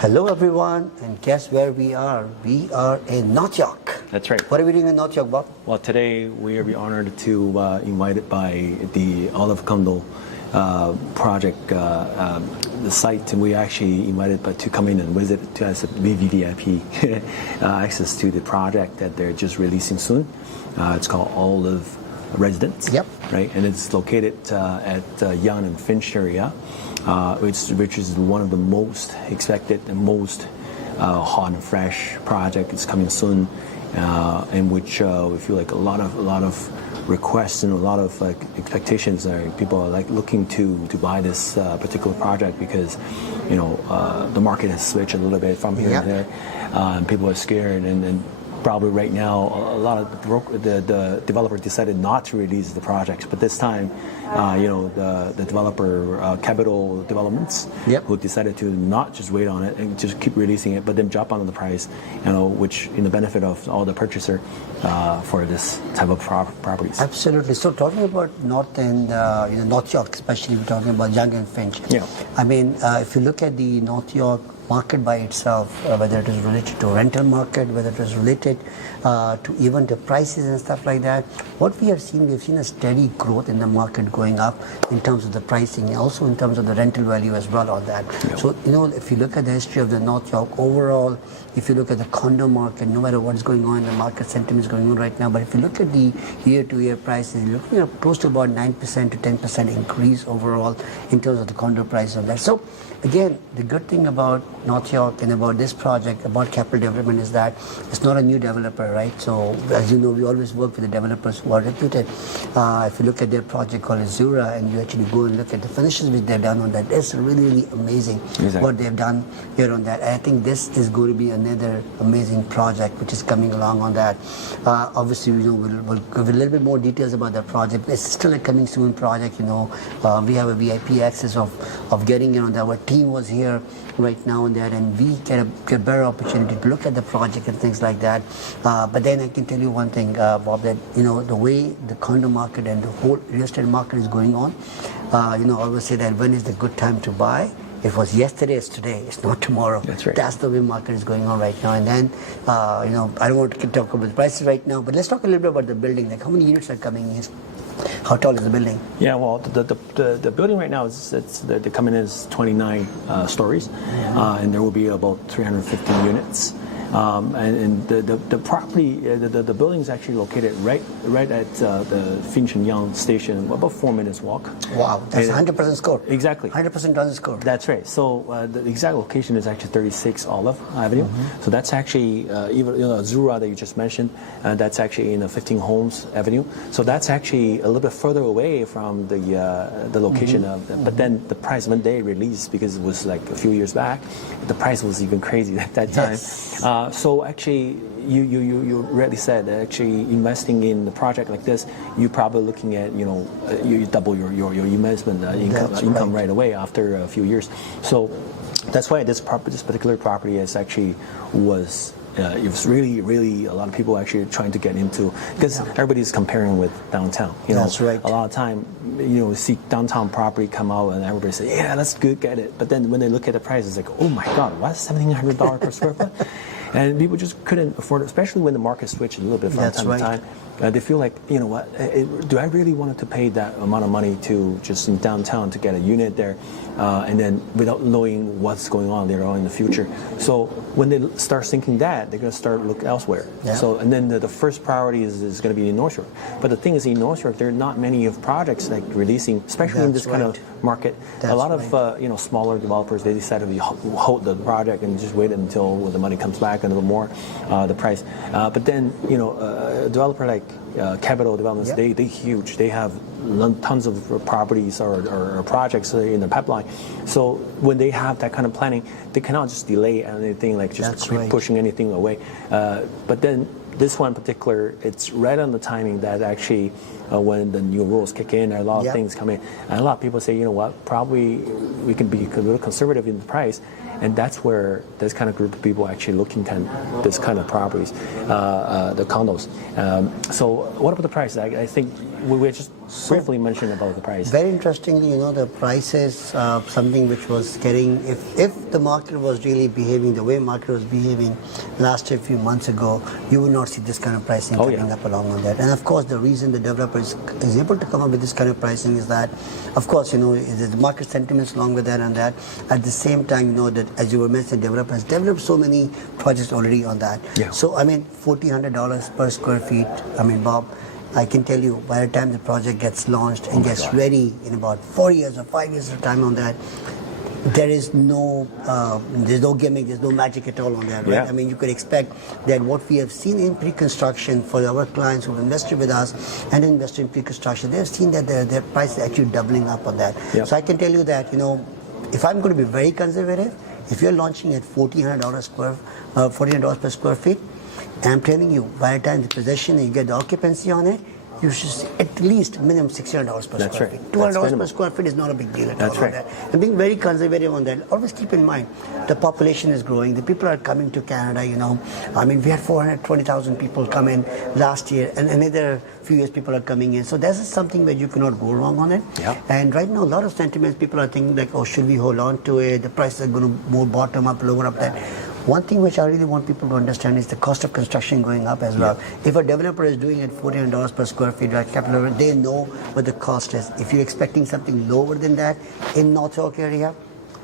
Hello everyone, and guess where we are? We are in North York. That's right. What are we doing in North York, Bob? Well, today we are honored to invited by the Olive Condo project, the site, and we actually invited to come in and visit to as a VVVIP access to the project that they're just releasing soon. It's called Olive Residence. Yep. Right, and it's located at Yonge and Finch area, which is one of the most expected and most hot and fresh project. It's coming soon, in which we feel like a lot of requests and a lot of expectations. People are looking to buy this particular project because the market has switched a little bit from here Yep. and there, and people are scared and probably right now a lot of the developer decided not to release the projects, but this time the developer Capital Developments, Yep. who decided to not just wait on it and just keep releasing it, but then drop on the price, which in the benefit of all the purchaser for this type of properties. Absolutely. So talking about North and North York, especially we're talking about Yonge and Finch. Yeah. I mean, if you look at the North York market by itself, whether it is related to rental market, whether it is related to even the prices and stuff like that, what we have seen, we've seen a steady growth in the market going up in terms of the pricing, and also in terms of the rental value as well on that. Yeah. So, if you look at the history of the North York overall, if you look at the condo market, no matter what's going on, the market sentiment is going on right now, but if you look at the year-to-year prices, you're looking at close to about 9% to 10% increase overall in terms of the condo price on that. So, again, the good thing about North York and about this project, about capital development, is that it's not a new developer, right? So, as you know, we always work with the developers who are reputed. If you look at their project called Zura, and you actually go and look at the finishes which they've done on that, it's really, really amazing. Exactly. What they've done here on that. I think this is going to be another amazing project which is coming along on that. Obviously, we'll give a little bit more details about the project. It's still a coming soon project. We have a VIP access of getting on that. Our team was here right now and that, and we get a better opportunity to look at the project and things like that. But then I can tell you one thing, Bob, that the way the condo market and the whole real estate market is going on, I always say that when is the good time to buy? It was yesterday, it's today, it's not tomorrow. That's right. That's the way market is going on right now. And then, I don't want to talk about the prices right now, but let's talk a little bit about the building. Like, how many units are coming in? How tall is the building? Yeah, well, the building right now the coming in is 29 stories, and there will be about 350 units. And the property, the building is actually located right at the Finch and Yonge station, about 4 minutes walk. Wow, that's 100% score. Exactly. 100% doesn't score. That's right. So the exact location is actually 36 Olive Avenue. Mm-hmm. So that's actually even Zura that you just mentioned. That's actually in 15 Holmes Avenue. So that's actually a little bit further away from the location of. But then the price when they released, because it was like a few years back, the price was even crazy at that time. Yes. So actually, you rightly said that actually investing in a project like this, you're probably looking at you double your investment income right away after a few years. So that's why this particular property is actually was. It was really a lot of people actually trying to get into, because everybody's comparing with downtown. That's right. A lot of time, see downtown property come out and everybody say, yeah, that's good, get it. But then when they look at the price, it's like, oh my God, what's $1,700 per square foot? And people just couldn't afford it, especially when the market switched a little bit from time to time. They feel like, do I really want to pay that amount of money to just in downtown to get a unit there, and then without knowing what's going on later on in the future? So when they start thinking that, they're going to start look elsewhere. Yeah. So and then the first priority is going to be in North York. But the thing is, in North York, there are not many of projects like releasing, especially in this kind of market. A lot of smaller developers, they decided to hold the project and just wait until the money comes back and a little more the price. But then a developer like Capital Developments, they're huge. They have tons of properties or projects in the pipeline. So when they have that kind of planning, they cannot just delay anything, like just pushing anything away. But then this one in particular, it's right on the timing that actually when the new rules kick in, a lot of Yep. things come in. And a lot of people say, you know what, probably we can be a little conservative in the price. And that's where this kind of group of people actually looking at this kind of properties, the condos. So what about the price? I think we just briefly mentioned about the price. Very interestingly, the price is something which was getting, if the market was really behaving the way market was behaving last year, a few months ago, you would not see this kind of pricing coming up along on that. And of course, the reason the developer is able to come up with this kind of pricing is that, of course, the market sentiments along with that and that. At the same time, that as you were mentioning, developers developed so many projects already on that. Yeah. So, $1,400 per square feet, Bob, I can tell you, by the time the project gets launched and gets ready in about 4 years or 5 years of time on that, there's no gimmick, there's no magic at all on that, right? Yeah. You could expect that what we have seen in pre-construction for our clients who have invested with us and invested in pre-construction, they've seen that their price is actually doubling up on that. Yeah. So I can tell you that, if I'm going to be very conservative, if you're launching at $1,400 per square feet, I'm telling you, by the time the possession and you get the occupancy on it, you should see at least minimum $600 per That's square right. feet. $200 per square feet is not a big deal at That's all. right. That. And being very conservative on that, always keep in mind, the population is growing. The people are coming to Canada, we had 420,000 people come in last year, and another few years people are coming in. So this is something where you cannot go wrong on it. Yeah. And right now, a lot of sentiments, people are thinking like, oh, should we hold on to it? The prices are going to more bottom up, lower up that. One thing which I really want people to understand is the cost of construction going up as well. If a developer is doing it $1,400 per square feet, right, capital, they know what the cost is. If you're expecting something lower than that in North York area,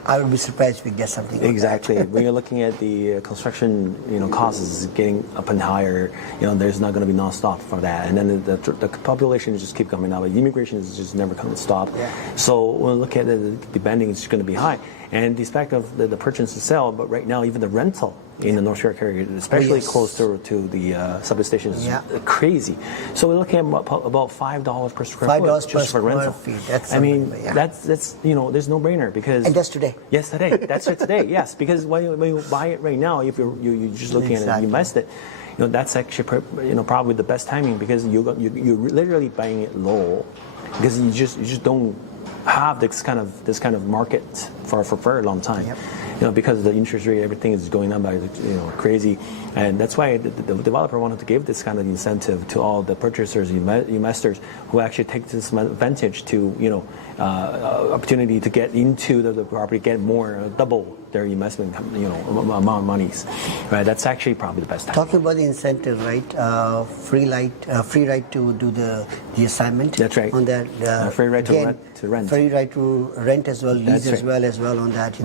I would be surprised if we get something. Exactly. When you're looking at the construction, costs is getting up and higher. There's not going to be non-stop for that, and then the population just keep coming up. Immigration is just never going to stop. Yeah. So when we look at the bending, it's going to be high. And despite of the purchase and sell, but right now even the rental in the North York area, especially close to the subway station, is crazy. So we're looking at about $5 per square foot just for rental. That's there's no brainer because. And that's today. Yes, today. That's right today. Yes, because when you buy it right now, if you're just looking at it and you invest it, that's actually probably the best timing because you're literally buying it low because you just don't have this kind of market for a very long time. Yep. Because the interest rate, everything is going up by crazy, and that's why the developer wanted to give this kind of incentive to all the purchasers, investors who actually take this advantage to opportunity to get into the property, get more, double their investment, amount of monies. Right, that's actually probably the best time. Talking about the incentive, right? Free right to do the assignment. That's right. On that. Free right to rent. Free right to rent as well, lease That's right. as well on that.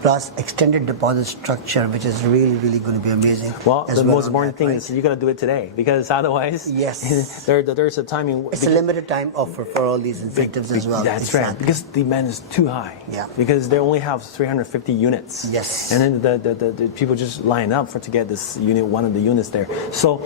Plus extended deposit structure, which is really, really going to be amazing. Well, the most important thing is you got to do it today because otherwise, yes, there's a timing. It's a limited time offer for all these incentives as well. That's right, because demand is too high. Yeah. Because they only have 350 units. Yes. And then the people just line up to get this unit, one of the units there. So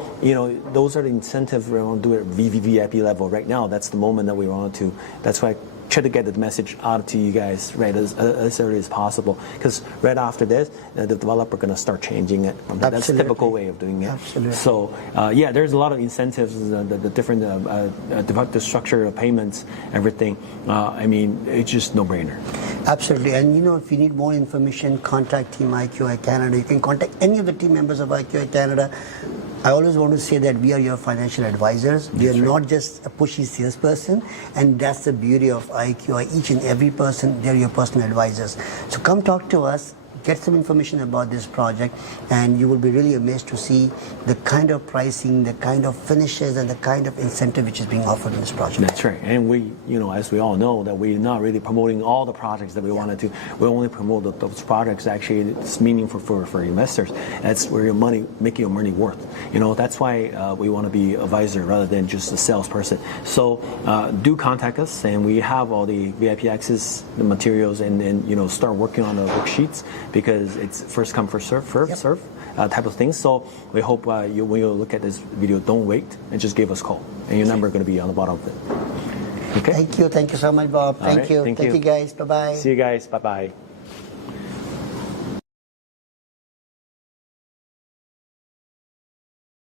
those are the incentives we want to do it at VIP level right now. That's the moment that we want to. That's why. Try to get the message out to you guys right as early as possible because right after this the developer going to start changing it. That's the typical way of doing it. Absolutely. So there's a lot of incentives, the different the structure of payments, everything. It's just no brainer. Absolutely. And if you need more information, contact Team IQI Canada. You can contact any of the team members of IQI Canada. I always want to say that we are your financial advisors. We are not just a pushy salesperson, and that's the beauty of IQI. Each and every person, they're your personal advisors. So come talk to us. Get some information about this project, and you will be really amazed to see the kind of pricing, the kind of finishes, and the kind of incentive which is being offered in this project. That's right. And we, as we all know, that we're not really promoting all the projects that we wanted to. We only promote those projects actually it's meaningful for investors. That's where making your money worth. That's why we want to be an advisor rather than just a salesperson. So do contact us, and we have all the VIP access, the materials, and start working on the worksheets. Because it's first come, first serve type of thing. So we hope when you look at this video, don't wait and just give us a call. And your number is going to be on the bottom of it. Okay? Thank you so much, Bob. Thank you. Thank you guys. Bye-bye. See you guys. Bye-bye.